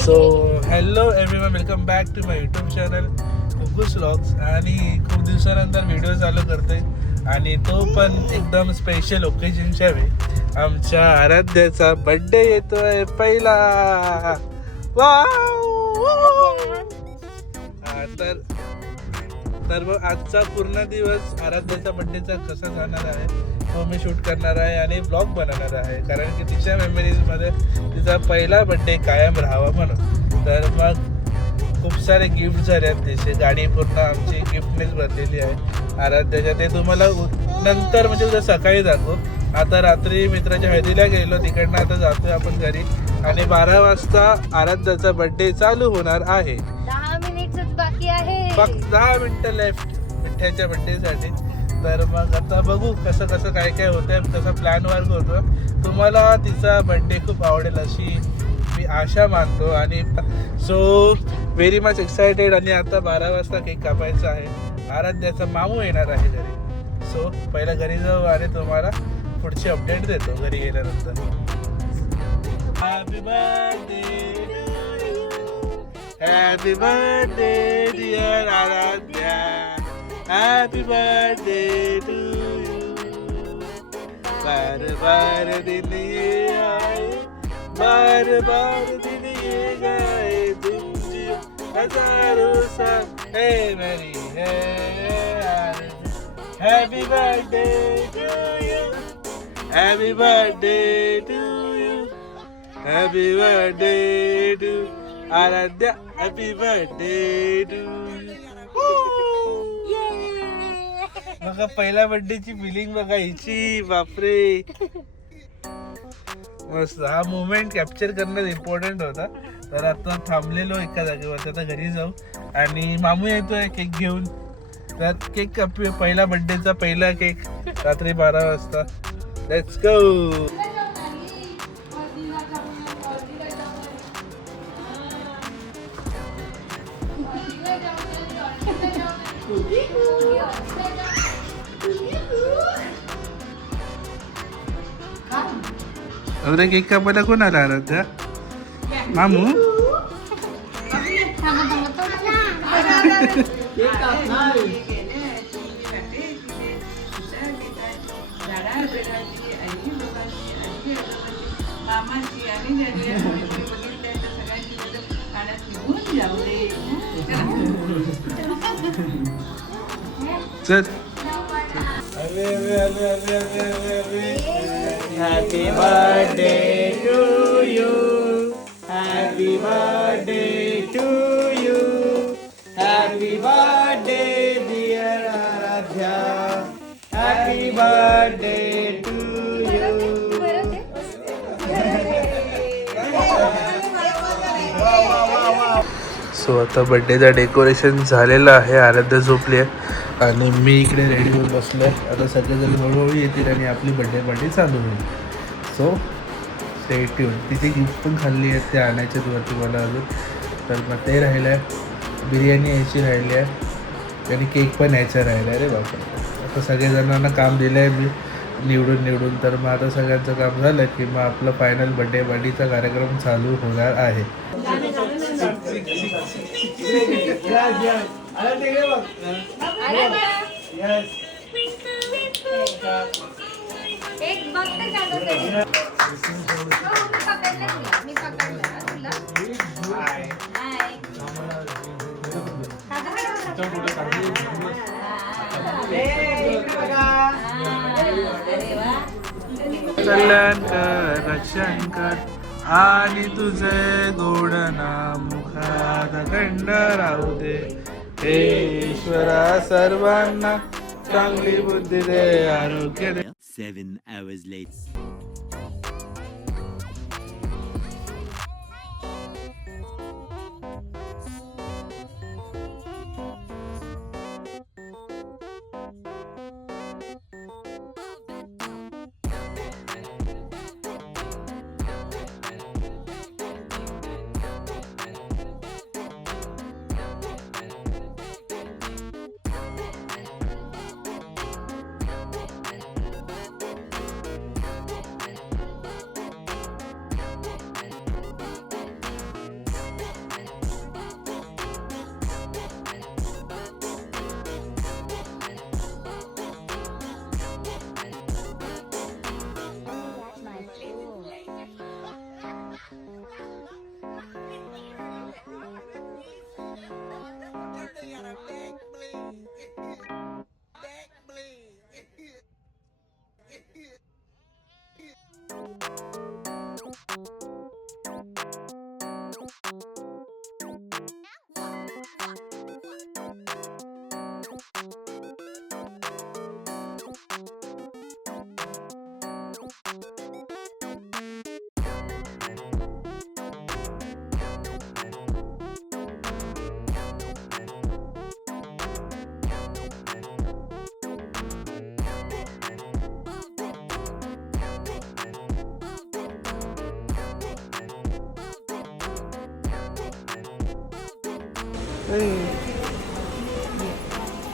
So hello everyone, welcome back to my YouTube channel कुकुस vlogs. आणि खूप दिवसानंतर व्हिडिओ चालू करते आणि तो पण एकदम स्पेशल ओकेजनच्या वेळी. आमच्या आराध्याचा बर्थडे येतोय पहिला. तर मग आजचा पूर्ण दिवस आराध्याचा बर्थडेचा कसा जाणार आहे तो मी शूट करणार आहे आणि ब्लॉग बनवणार आहे, कारण की तिच्या मेमरीजमध्ये तिचा पहिला बर्थडे कायम राहावा म्हणून. तर मग खूप सारे गिफ्ट झाले आहेत. तिची गाडी पूर्ण आमची गिफ्टनेच भरलेली आहे आराध्याच्या. ते तुम्हाला नंतर म्हणजे उद्या सकाळी दाखवू. आता रात्री मित्राच्या हळदीला गेलो, तिकडनं आता जातोय आपण घरी आणि 12 वाजता आराध्याचा बर्थडे चालू होणार आहे. 10 मिनिटच बाकी आहे, फक्त 10 मिनिटं लेफ्ट मिठ्याच्या बर्थडेसाठी. तर मग आता बघू कसं कसं काय काय होतंय, कसा प्लॅन वर्क होतो. तुम्हाला तिचा बर्थडे खूप आवडेल अशी मी आशा मानतो आणि सो व्हेरी मच एक्सायटेड. आणि आता 12 वाजता केक कापायचा आहे. आराध्याचा मामू येणार आहे घरी. सो पहिला घरी जाऊ आणि तुम्हाला पुढची अपडेट देतो घरी गेल्यानंतर. Happy birthday, happy birthday dear Aaradhya, happy birthday to you. बार बार दिन ये आए, बार बार दिन ये गए, तुम जियो हजारों साल. हे मेरी है happy birthday to you, happy birthday to you, happy birthday to Aaradhya, happy birthday to you. बघा पहिल्या बर्थडेची फिलिंग बघा हिची, बापरे मस्त. हा मोमेंट कॅप्चर करणं इम्पॉर्टंट होता. तर आता थांबलेलो एका जागेवर, आता घरी जाऊ आणि मामू येतोय केक घेऊन. तर केक कापूया, पहिला बर्थडेचा पहिला केक रात्री 12 वाजता. Let's go. अरे केक कापायला कोण आला आराध्या? मामू. चल. अरे अरे अरे अरे अरे अरे. Happy birthday to you, happy birthday to you, happy birthday dear Aradhya, happy birthday to you. So आता बर्थडेचं डेकोरेशन झालेलं आहे. आराध्या झोपली आहे आणि मी इकडे रेडी होऊन बसलो आहे. आता सगळेजण हळूहळू येतील आणि आपली बर्थडे पार्टी चालू होईल. So stay tune. तिथे गिफ्ट पण खाल्ली आहेत, ते आणायच्यात वरती मला अजून. तर मग ते राहिलं आहे, बिर्याणी यायची राहिली आहे आणि केक पण यायचा राहिला आहे. रे बापा, आता सगळेजणांना काम दिलं आहे मी निवडून. तर मग आता सगळ्यांचं काम झालं की मग आपलं फायनल बर्थडे पार्टीचा कार्यक्रम चालू होणार आहे. कल्याण कर, रक्षण कर आणि तुझे गोड नाम मुखात अखंड राहू दे. हे ईश्वरा सर्वांना चांगली बुद्धी दे, आरोग्य दे. 7 hours later.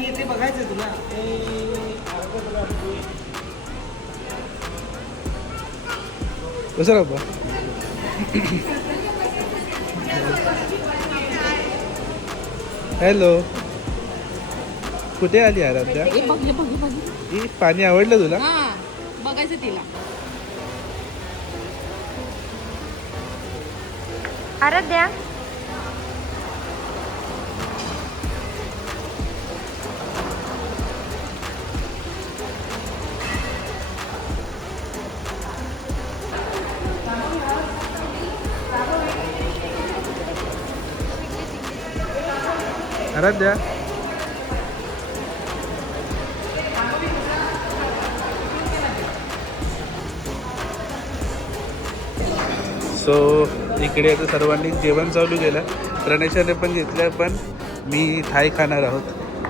येते बघायचं तुला कसं राहतो हॅलो कुठे आली आराध्या ही पाणी आवडलं तुला बघायचं तिला आराध्या आराध्या सो इकडे आता सर्वांनी जेवण चालू केलं प्रणेशाने पण घेतलं पण मी थाय खाणार आहोत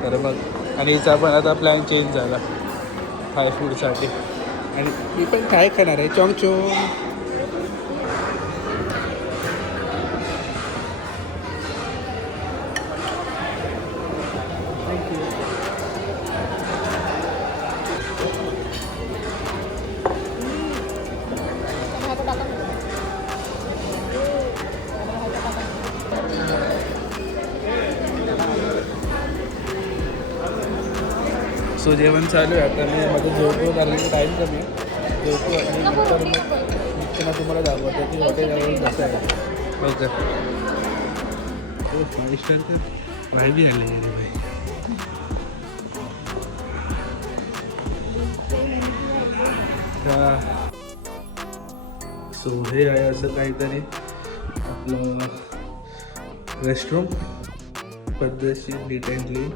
तर मग आणि हिचा पण आता प्लॅन चेंज झाला थाय फूडसाठी आणि मी पण थाय खाणार आहे चॉंग चोंग सो जेवण चालू आहे आता मी माझं झोपतो कारण की टाईम कमी आहे झोपतो आणि नंतर मग पुन्हा तुम्हाला दाखवतो की हॉटेलवरून कसं आहे ओके फाईव्ह स्टार तर भाजी आली आहे भाई सो हे आहे असं काहीतरी आपलं रेस्टरूम पद्धतशीर नीट अँड क्लीन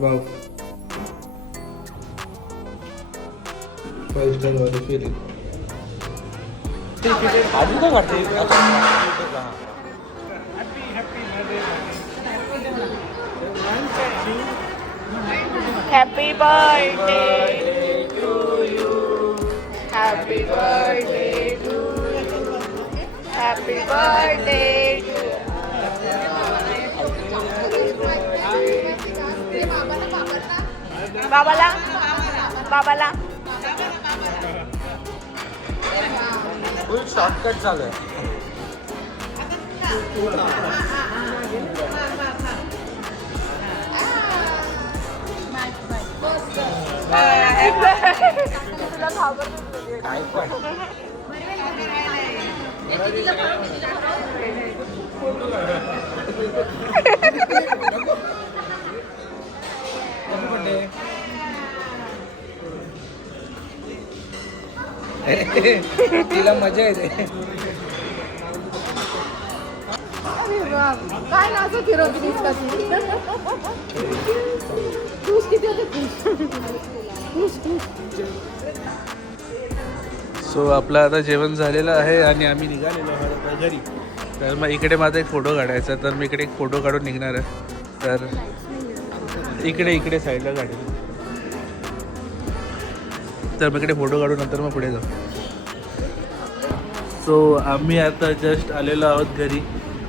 वाव 5 स्टार वाली फीलिंग आधी काय वाटते Happy birthday to you. Happy birthday to you. Happy birthday to बाबाला बाबाला फुल शॉर्टकट झालं तुला घाबरत काय पण तिला मजा येते काय नाचो फिरवते खुश किती होते सो आपलं आता जेवण झालेलं आहे आणि आम्ही निघालेलो आहोत आता घरी तर मग इकडे माझा एक फोटो काढायचा तर मी इकडे एक फोटो काढून निघणार आहे तर इकडे साईडला काढेल तर मग इकडे फोटो काढून नंतर मग पुढे जाऊ सो आम्ही आता जस्ट आलेलो आहोत घरी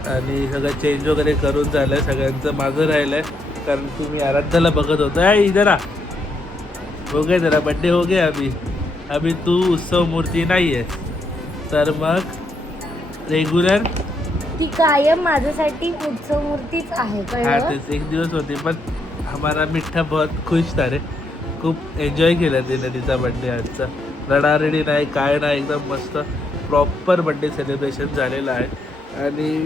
आणि सगळं चेंज वगैरे करून झालं आहे सगळ्यांचं माझं राहिलं आहे कारण तुम्ही आराध्याला बघत होता इधर आ हो गए जरा बड्डे हो गया अभी तू उत्सव मूर्ती नाही आहे तर मग रेग्युलर ती कायम माझ्यासाठी उत्सव मूर्तीच आहे हाँ कळलं तेच एक दिवस होती पण हमारा मिठ्ठा बहुत खुश था रे खूप एन्जॉय केलं तिने तिचा बड्डे आजचा रडारडी नाही काय नाही एकदम मस्त प्रॉपर बड्डे सेलिब्रेशन झालेलं आहे आणि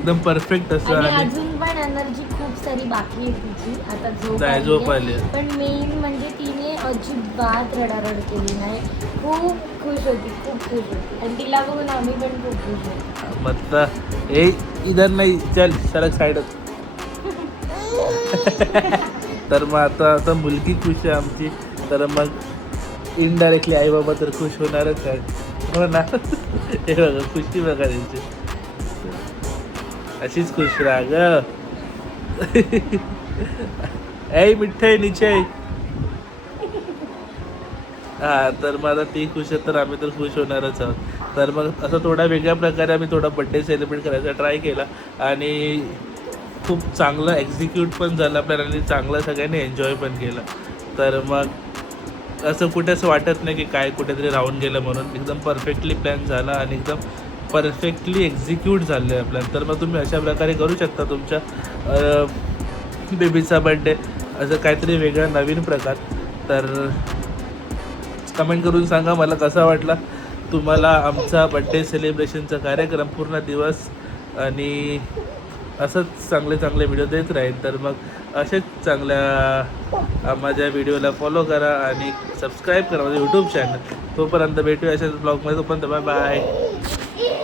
एकदम परफेक्ट असं. आणि आणि अजून पण एनर्जी खूप सारी बाकी आहे तिची. आता नाही, झोप आली आहे. पण मेन म्हणजे तिने अजिबात रडारड केली नाही. खूप खुश होती, खूप खुश होती. आणि तिला बघून आम्ही पण खूप खुश होतो. मतलब ए इधर नाही, चल सडक साईडच. तर मग आता मुलगी खुश आहे आमची, तर मग इनडायरेक्टली आई बाबा तर खुश होणारच आहे. हो ना. हे बघा खुशी बघा त्यांची. अशीच खुश राहा ग. ऐ मिठ्ठे निचे. हा, तर मग आता ती खुश आहे तर आम्ही तर खुश होणारच आहोत. तर मग असं थोडा वेगळ्या प्रकारे आम्ही थोडा बड्डे सेलिब्रेट करायचा ट्राय केला आणि खूप चांगलं एक्झिक्यूट पण झालं आपल्याला आणि चांगलं सगळ्यांनी एन्जॉय पण केलं. तर मग असं कुठे असं वाटत नाही की काय कुठेतरी राहून गेलं म्हणून. एकदम परफेक्टली प्लॅन झाला आणि एकदम परफेक्टली एक्झिक्यूट झालं आहे प्लॅन. तर मग तुम्ही अशा प्रकारे करू शकता तुमच्या बेबीचा बड्डे, असं काहीतरी वेगळा नवीन प्रकार. तर कमेंट करून सांगा मला कसा वाटला तुम्हाला आमचा बड्डे सेलिब्रेशनचा कार्यक्रम. पूर्ण दिवस आणि असंच चांगले चांगले व्हिडिओ देत राहील. तर मग असेच चांगल्या माझ्या व्हिडिओला फॉलो करा आणि सबस्क्राईब करा माझं यूट्यूब चॅनल. तोपर्यंत भेटूया अशाच ब्लॉगमध्ये. तोपर्यंत बाय बाय.